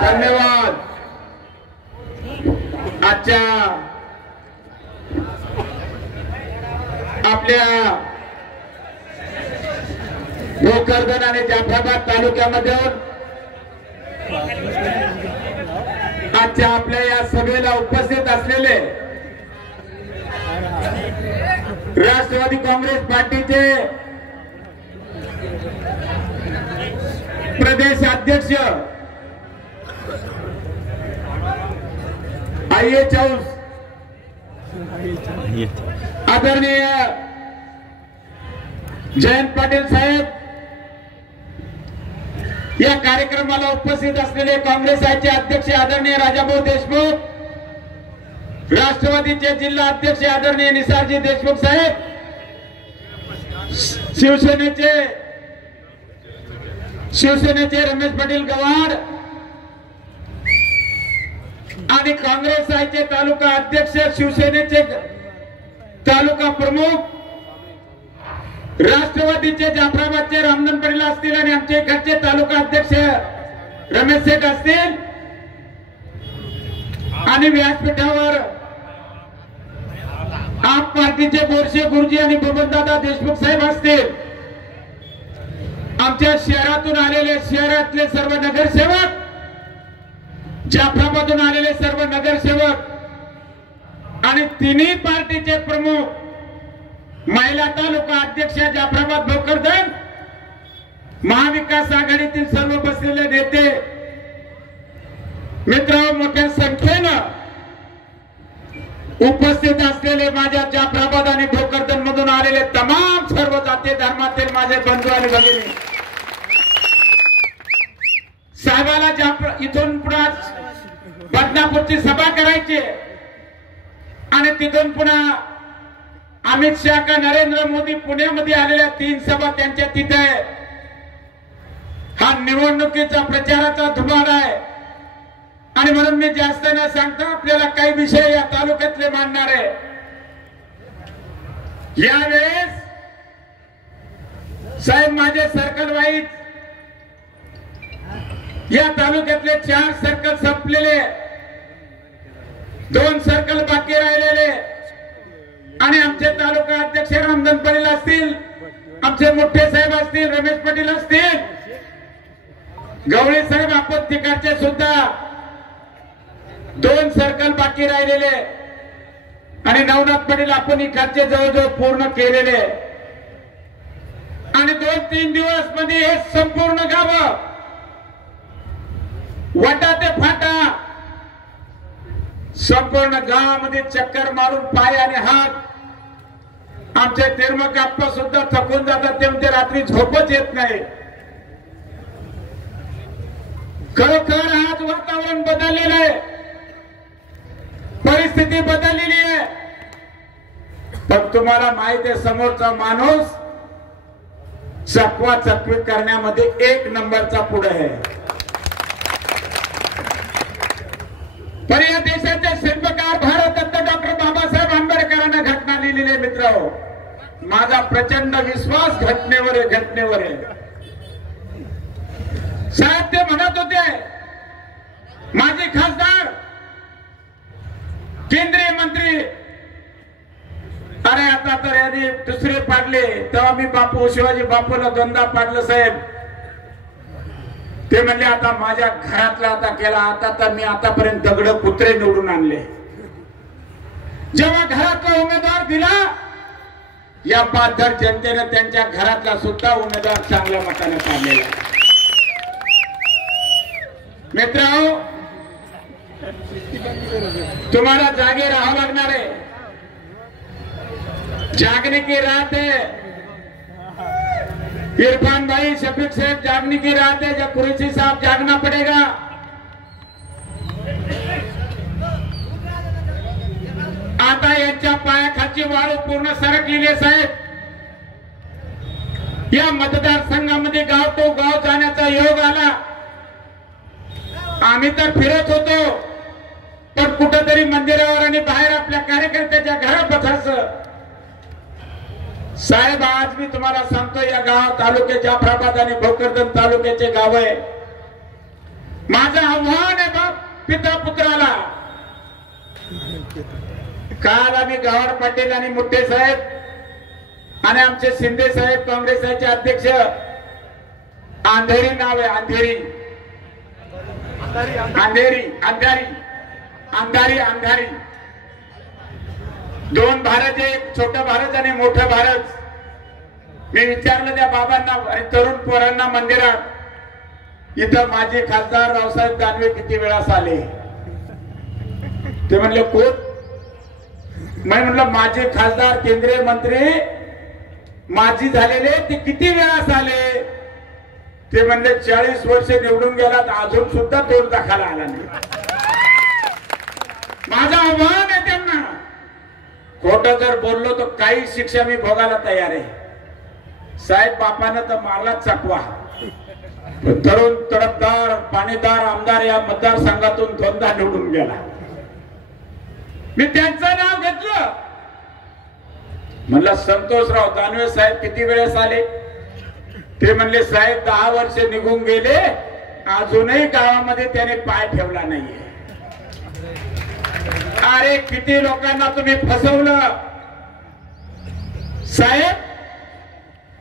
धन्यवाद. आजच्या आपल्या भोकरदन आणि जाफराबाद तालुक्यामधून आजच्या आपल्या या सभेला उपस्थित असलेले राष्ट्रवादी काँग्रेस पार्टीचे प्रदेश अध्यक्ष आइए चौस आदरणीय जयंत पाटील साहेब, या कार्यक्रमाला उपस्थित असलेले काँग्रेसचे अध्यक्ष आदरणीय राजाभाऊ देशमुख, राष्ट्रवादीचे जिल्हा अध्यक्ष आदरणीय निसारजी देशमुख साहेब, शिवसेनेचे रमेश पाटील गवाड आणि काँग्रेसचे तालुका अध्यक्ष, शिवसेनेचे तालुका प्रमुख, राष्ट्रवादीचे जाफराबादचे रामधन पाटील असतील आणि आमचे इकडचे तालुका अध्यक्ष रमेश शेठ असतील आणि व्यासपीठावर आप पार्टीचे बोरसे गुरुजी आणि बबनदादा देशमुख साहेब असतील, आमच्या शहरातून आलेले शहरातले सर्व नगरसेवक, जाफराबादून आलेले सर्व नगरसेवक आणि तिन्ही पार्टीचे प्रमुख, महिला तालुका अध्यक्ष जाफराबाद भोकरदन, महाविकास आघाडीतील सर्व बसलेले नेते मित्र, मोठ्या संख्येनं उपस्थित असलेले माझ्या जाफराबाद आणि भोकरदन मधून आलेले तमाम सर्व जाती धर्मातील माझे बंधू आणि भगिनी, साहेबाला इथून पुन्हा बदनापूरची सभा करायची आणि तिथून पुन्हा अमित शाह का नरेंद्र मोदी पुण्यामध्ये आलेल्या 3 सभा त्यांच्या तिथे. हा निवडणुकीचा प्रचाराचा धुमाळ आहे आणि म्हणून मी जास्त न सांगता आपल्याला काही विषय या तालुक्यातले मांडणार आहे. यावेळेस साहेब माझे सर्कल वाईज या तालुक्यातले 4 सर्कल संपलेले, 2 सर्कल बाकी राहिलेले आणि आमचे तालुका अध्यक्ष रामधन पाटील असतील, आमचे मोठे साहेब असतील, रमेश पाटील असतील, गवळे साहेब आपण तिकडचे सुद्धा 2 सर्कल बाकी राहिलेले आणि नवनाथ पाटील आपण इकडचे जवळजवळ पूर्ण केलेले आणि 2-3 दिवस मध्ये हे संपूर्ण गाव वटा ते फाटा संपूर्ण गावामध्ये चक्कर मारून पाय आणि हात, आमचे तिरमक आप्पा सुद्धा थकून जातात, ते म्हणजे रात्री झोपच येत नाही. खरोखर आज वातावरण बदललेलं आहे, परिस्थिती बदललेली आहे. पण तुम्हाला माहिती आहे समोरचा माणूस चकवा चकवी करण्यामध्ये 1 नंबरचा पुढे आहे. पण या देशाचे शिल्पकार भारतरत्न डॉक्टर बाबासाहेब आंबेडकरांना घटना लिहिलेली आहे. मित्र, माझा प्रचंड विश्वास घटनेवर आहे, घटनेवर आहे. साहेब ते म्हणत होते, माजी खासदार, केंद्रीय मंत्री, अरे आता तर यांनी 2रे पाडले, तेव्हा मी बापू शिवाजी बापूला 2दा पाडलं साहेब. ते म्हणले आता माझ्या घरातला आता केला, आता तर मी आतापर्यंत दगड कुत्रे निवडून आणले. जेव्हा घरातला उमेदवार दिला, या पाथर जनतेने त्यांच्या घरातला सुद्धा उमेदवार चांगल्या मताने पाडलेला. मित्रांनो, तुम्हाला जागे राहावं लागणार आहे. जागने की रात है. इरफान भाई, शफीक साहब, जागने की रात है. जब कुरैशी साहब जागना पड़ेगा. आता यांच्या पायाखालची वाळू पूर्ण सरकलेली आहे साहेब. या मतदारसंघामध्ये गाव तो गाव जाण्याचा योग आला. आम्ही तर फिरत होतो, पण कुठेतरी मंदिरावर आणि बाहेर आपल्या कार्यकर्त्याच्या घरात बसायचं. साहेब आज मी तुम्हाला सांगतो, या गाव तालुक्याच्या जाफराबाद आणि भोकरदन तालुक्याचे गाव आहे. माझं आव्हान पिता पुत्राला. काल आम्ही गावड पाटील आणि मुठे साहेब आणि आमचे शिंदे साहेब काँग्रेसचे अध्यक्ष, अंधेरी नाव आहे, अंधेरी अंधेरी अंधारी अंधारी अंधारी, दोन भारत, एक छोटा भारत आणि मोठं भारत. मी विचारलं त्या बाबांना आणि तरुण पोरांना मंदिरात, इथं माजी खासदार रावसाहेब दानवे किती वेळास आले? ते म्हणले कोण? मी म्हणलं माजी खासदार केंद्रीय मंत्री माजी झालेले ते किती वेळास आले? ते म्हणले 40 वर्ष निवडून गेला, अजून सुद्धा तोंड दाखवायला आला नाही. माझं आव्हान आहे त्यांना, खोटं जर बोललो तर काही शिक्षा मी भोगायला तयार आहे. साहेब बापानं तर मारलाच चाकवा. तरुण तडफदार पाणीदार आमदार या मतदारसंघातून दोनदा निवडून गेला. मी त्यांचं नाव घेतलं, म्हणलं संतोषराव दानवे साहेब किती वेळेस आले? ते म्हणले साहेब 10 वर्ष निघून गेले, अजूनही गावामध्ये त्याने पाय ठेवला नाहीये. अरे किती लोकांना तुम्ही फसवलं साहेब.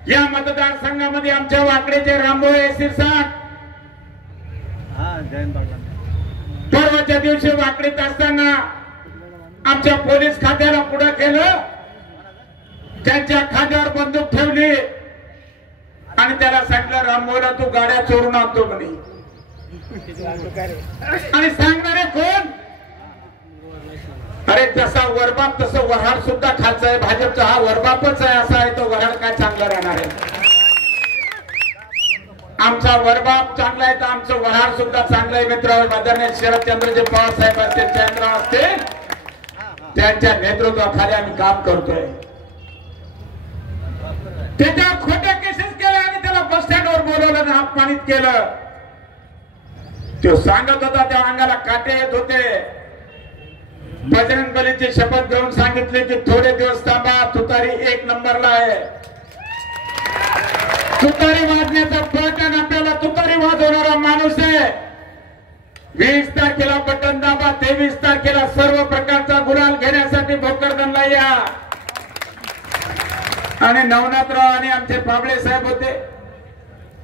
या मतदारसंघामध्ये आमच्या वाकडेचे रामभाऊ शिरसाट परवाच्या दिवशी वाकडीत असताना आमच्या पोलीस खात्याला पुढे केलं, त्यांच्या खात्यावर बंदूक ठेवली आणि त्याला सांगितलं रामभाऊला तू गाड्या चोरून आणतो म्हणे. आणि सांगणारे कोण? अरे जसा वरबाप तसं वऱ्हाड सुद्धा खालचा आहे. भाजपचा हा वरबापच आहे, असा आहे तो वऱ्हाड काय चांगला राहणार आहे? आमचा वरबाप चांगला आहे तर आमचं वऱ्हाड सुद्धा चांगलं आहे. मित्र आदरणीय शरदचंद्रजी पवार साहेब असतील, चंद्र असतील, त्यांच्या नेतृत्वाखाली आम्ही काम करतोय. त्याच्या खोट्या केसेस केल्या आणि त्याला बस स्टँडवर बोलवलं आणि अपमानित केलं. तो सांगत होता त्या अंगाला काटे येत होते. बजरंग बलीची शपथ घेऊन सांगितले की थोडे दिवस थांबा, तुतारी 1 नंबरला आहे. तुतारी वाजण्याचा पलटण आपल्याला तुतारी वाजवणारा माणूस आहे. 20 तारखेला बटन दाबा, 23 तारखेला सर्व प्रकारचा गुलाल घेण्यासाठी भोकरदनला या. आणि नवनाथराव आणि आमचे पाबळे साहेब होते,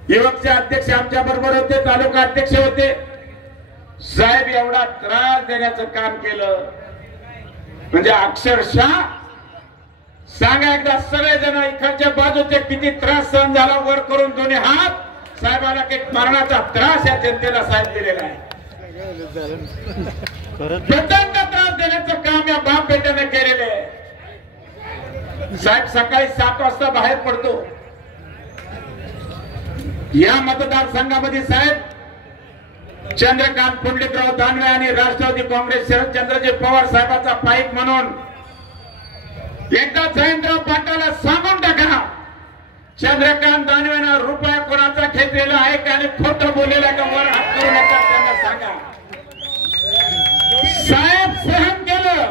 युवकचे अध्यक्ष आमच्या बरोबर होते, तालुका अध्यक्ष होते. साहेब एवढा त्रास देण्याचं काम केलं म्हणजे अक्षरशः सांगा एकदा सगळेजण इकडच्या बाजूचे किती त्रास सहन झाला. वर करून दोन्ही हात साहेबाला एक मरणाचा त्रास या जनतेला साहेब दिलेला आहे. प्रचंड त्रास देण्याचं काम या बाप बेट्याने केलेले आहे. साहेब सकाळी 7 वाजता बाहेर पडतो. या मतदारसंघामध्ये साहेब चंद्रकांत पंडितराव दानवे आणि राष्ट्रवादी काँग्रेस शरदचंद्रजी पवार साहेबांचा पाईक म्हणून एकदा जयंतराव पाटलाला सांगून टाका, चंद्रकांत दानवेनं रुपया कोणाचा घेतलेला आहे का आणि खोटं बोललेला का वर हात करू नका, त्यांना सांगा. साहेब सहन केलं,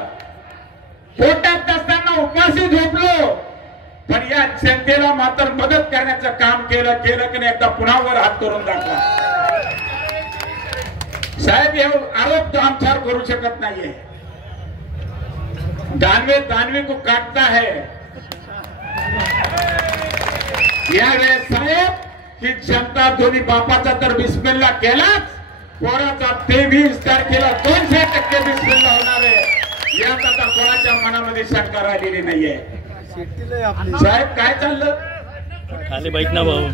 पोटात असताना उपाशी झोपलो, पण या जनतेला मात्र मदत करण्याचं काम केलं की नाही एकदा पुन्हा वर हात करून दाखवा. साहेब हे आरोप तो आमच्यावर करू शकत नाहीये. दानवे को काटता है. यावेळेस साहेब ही जनता दोन्ही बापाचा तर बिस्मिल्ला केलाच, पोराचा 23 तारखेला 200% बिस्मिल्ला होणार आहे. यात आता कोणाच्या मनामध्ये शंका राहिलेली नाहीये. साहेब काय चाललं? खाली बैठ ना भाऊ.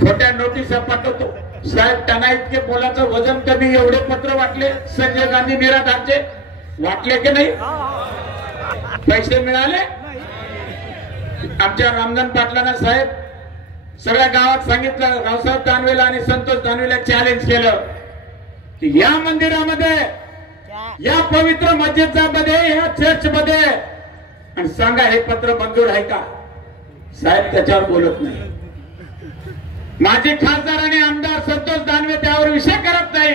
खोट्या नोटिसा पाठवतो. साहेब त्यांना इतके पोलाचं वजन कमी, एवढे पत्र वाटले संजय गांधी निराधारचे, वाटले की नाही? पैसे मिळाले? आमच्या रामधन पाटलांना साहेब सगळ्या गावात सांगितलं, रावसाहेब दानवेला आणि संतोष दानवेला चॅलेंज केलं की या मंदिरामध्ये, या पवित्र मस्जिदमध्ये, या चर्च मध्ये आणि सांगा हे पत्र मंजूर आहे का? साहेब त्याच्यावर बोलत नाही. माजी खासदार आणि आमदार संतोष दानवे त्यावर विषय करत नाही.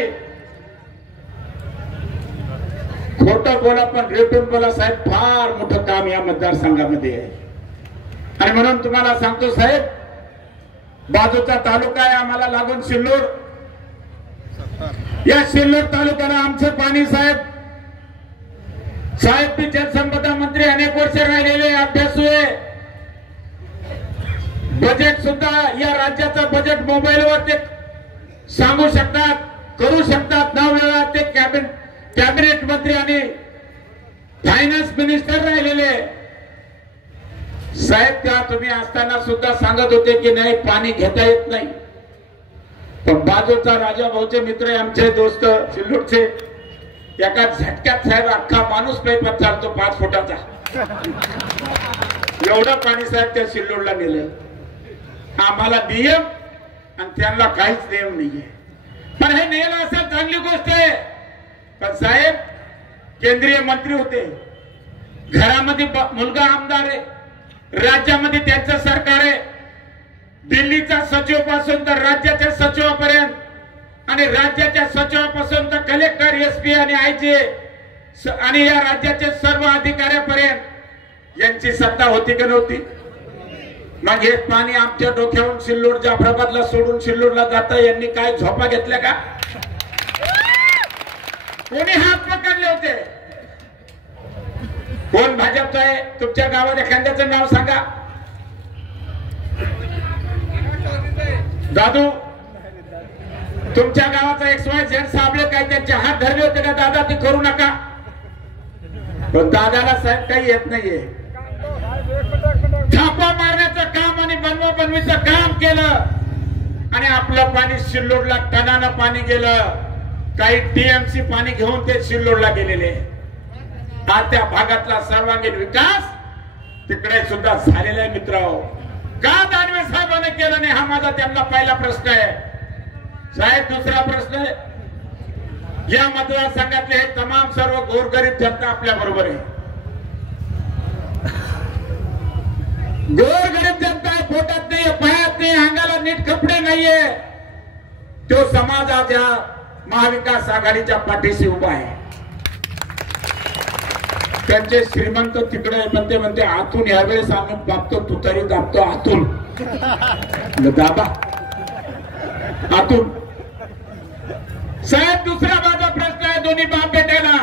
खोटं बोला पण रेटून बोला. साहेब फार मोठं काम या मतदारसंघामध्ये आहे. आणि म्हणून तुम्हाला सांगतो साहेब, बाजूचा तालुका आहे आम्हाला लागून सिल्लोड, या सिल्लोड तालुक्याला आमचं पाणी साहेब बी जलसंपदा मंत्री अनेक वर्ष राहिलेले अभ्यासू आहे. बजेट सुद्धा या राज्याचं बजेट मोबाईलवर ते सांगू शकतात, करू शकतात. 9 वेळा ते कॅबिनेट मंत्री आणि फायनान्स मिनिस्टर राहिलेले साहेब. त्या तुम्ही असताना सुद्धा सांगत होते की नाही पाणी घेता येत नाही. पण बाजूचा राजा भाऊचे मित्र आमचे दोस्त सिल्लोडचे एका झटक्यात साहेब अख्खा माणूस पाईपात चालतो 5 फुटाचा. एवढं पाणी साहेब त्या सिल्लोडला नेलं. आम्हाला नियम आणि त्यांना काहीच नियम नाहीये. पण हे नेलं असेल चांगली गोष्ट आहे. पण साहेब केंद्रीय मंत्री होते, घरामध्ये मुलगा आमदार आहे, राज्यामध्ये त्यांचं सरकार आहे. दिल्लीचा सचिव पासून तर राज्याच्या सचिवापर्यंत आणि राज्याच्या सचिवापासून तर कलेक्टर, एसपी आणि आयजी आणि या राज्याचे सर्व अधिकाऱ्यापर्यंत यांची सत्ता होती का नव्हती? मग हे पाणी आमच्या डोक्यावरून सिल्लोड जाफराबादला सोडून सिल्लोडला जाता यांनी काय झोपा घेतल्या का? कोणी हात पकडले होते? कोण भाजपचा आहे? तुमच्या गावात एखाद्याचं नाव सांगा. दादू तुमच्या गावाचा XYZ साबळे काय त्यांचे हात धरले होते का? दादा ते करू नका. पण दादाला साहेब काही येत नाहीये. छापा मारण्याचं काम आणि बनवाबनवीचं काम केलं आणि आपलं पाणी सिल्लोडला टनानं पाणी गेलं. काही टीएमसी पाणी घेऊन ते सिल्लोडला गेलेले. आज त्या भागातला सर्वांगीण विकास तिकडे सुद्धा झालेला आहे. मित्रांनो, का दानवे साहेबांनी केलं नाही हा माझा त्यांना पहिला प्रश्न आहे. साहेब दुसरा प्रश्न आहे, या मतदारसंघातले हे तमाम सर्व गोरगरीब जनता आपल्या बरोबर आहे. गोरगरीब जनता पोटात नाहीये, पायात नाही, अंगाला नीट कपडे नाहीये. तो समाजाच्या महाविकास आघाडीच्या पाठीशी उभा आहे. त्यांचे श्रीमंत तिकडे म्हणते आतून यावेळेस आम्ही दाबतो, तू तरी दाबतो आतून. दाबा आतून. साहेब दुसरा माझा प्रश्न आहे, दोन्ही बाप बेट्याला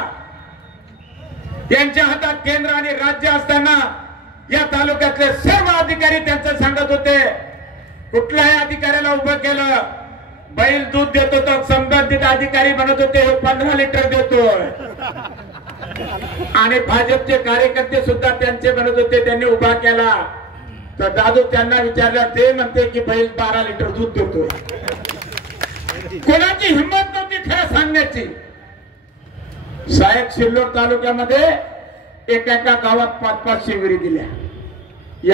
यांच्या हातात केंद्र आणि राज्य असताना या तालुक्यातले सर्व अधिकारी त्यांचं सांगत होते. कुठल्याही अधिकाऱ्याला उभं केलं, बैल दूध देतो तर संबंधित अधिकारी म्हणत होते 15 लिटर देतोय. आणि भाजपचे कार्यकर्ते सुद्धा त्यांचे म्हणत होते, त्यांनी उभा केला तर दादू त्यांना विचारलं, ते म्हणते की बैल 12 लिटर दूध देतोय. कोणाची हिंमत नव्हती खरं सांगण्याची. साहेब सिल्लोड तालुक्यामध्ये एका गावात 5-5 शिबिरी दिल्या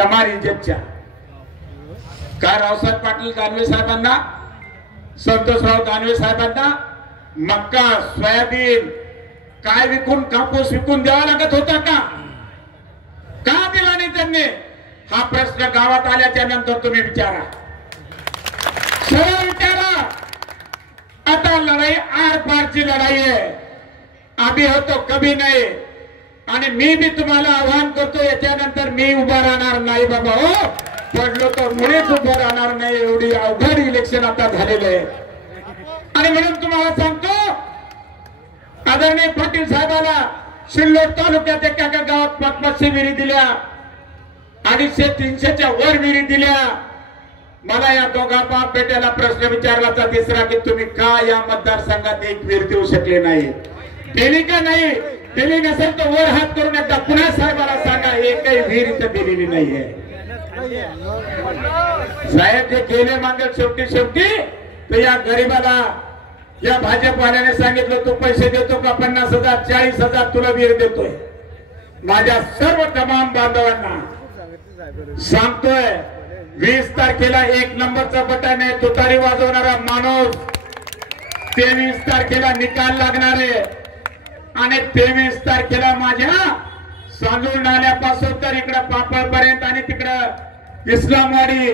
MREZच्या. काय रावसाहेब पाटील दानवे साहेबांना, संतोषराव दानवे साहेबांना मक्का, सोयाबीन काय विकून, कापूस विकून द्यावा लागत होता का? का दिला नाही त्यांनी? हा प्रश्न गावात आल्याच्या नंतर तुम्ही विचारा, सरळ विचारा. आता लढाई आर पारची लढाई आहे. आम्ही होतो कभी नाही. आणि मी बी तुम्हाला आव्हान करतो, याच्यानंतर मी उभा राहणार नाही बाबा. हो पडलो तर मुळेच उभं राहणार नाही. एवढी अवघड इलेक्शन आता झालेलं आहे. आणि म्हणून तुम्हाला सांगतो, आदरणीय पाटील साहेबाला सिल्लोड तालुक्यात एका गावात 5-5 विहिरी दिल्या, 250-300च्या वर विहिरी दिल्या. मला या दोघा बाप बेट्याला प्रश्न विचारला तिसरा की तुम्ही का या मतदारसंघात एक विहीर देऊ शकले नाही? दिली का नाही? दिली नसेल तर वर हात करून एकदा पुन्हा साहेबाला सांगा, एकही विहीर इथं दिलेली नाहीये. साहेब जे गेले मागे शेवटी तर या गरीबाला या भाजपवाल्याने सांगितलं, तू पैसे देतो का? 50,000 40,000 तुला विहीर देतोय. माझ्या सर्व तमाम बांधवांना सांगतोय, 20 तारखेला 1 नंबरचा बटन आहे, तुतारी वाजवणारा माणूस. 23 तारखेला निकाल लागणार आहे आणि 23 तारखेला माझ्या सांगूळ नाल्यापासून तर इकडे पापळपर्यंत आणि तिकडे इस्लामवाडी,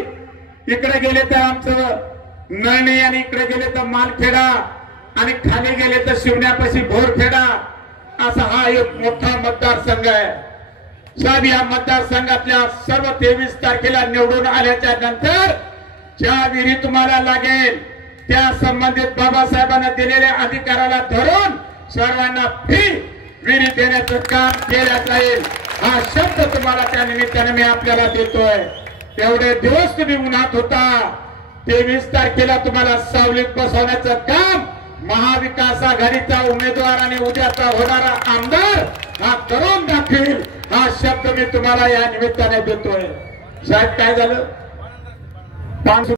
इकडे गेले तर आमचं नळणी आणि इकडे गेले तर मालखेडा आणि खाली गेले तर शिवण्यापाशी भोरखेडा, असा हा एक मोठा मतदारसंघ आहे. साहेब या मतदारसंघातल्या सर्व 23 तारखेला निवडून आल्याच्या नंतर ज्या विहिरी तुम्हाला लागेल त्या संबंधित बाबासाहेबांना दिलेल्या अधिकाराला धरून सर्वांना फ्री विहिरी देण्याचं काम केलं जाईल हा शब्द तुम्हाला त्या निमित्ताने मी आपल्याला देतोय। तेवढे दिवस तुम्ही उन्हात होता, 23 तारखेला तुम्हाला सावलीत बसवण्याचं काम महाविकास आघाडीचा उमेदवार आणि उद्याचा होणारा आमदार हा करून दाखवेल हा शब्द मी तुम्हाला या निमित्ताने देतोय। साहेब काय झालं?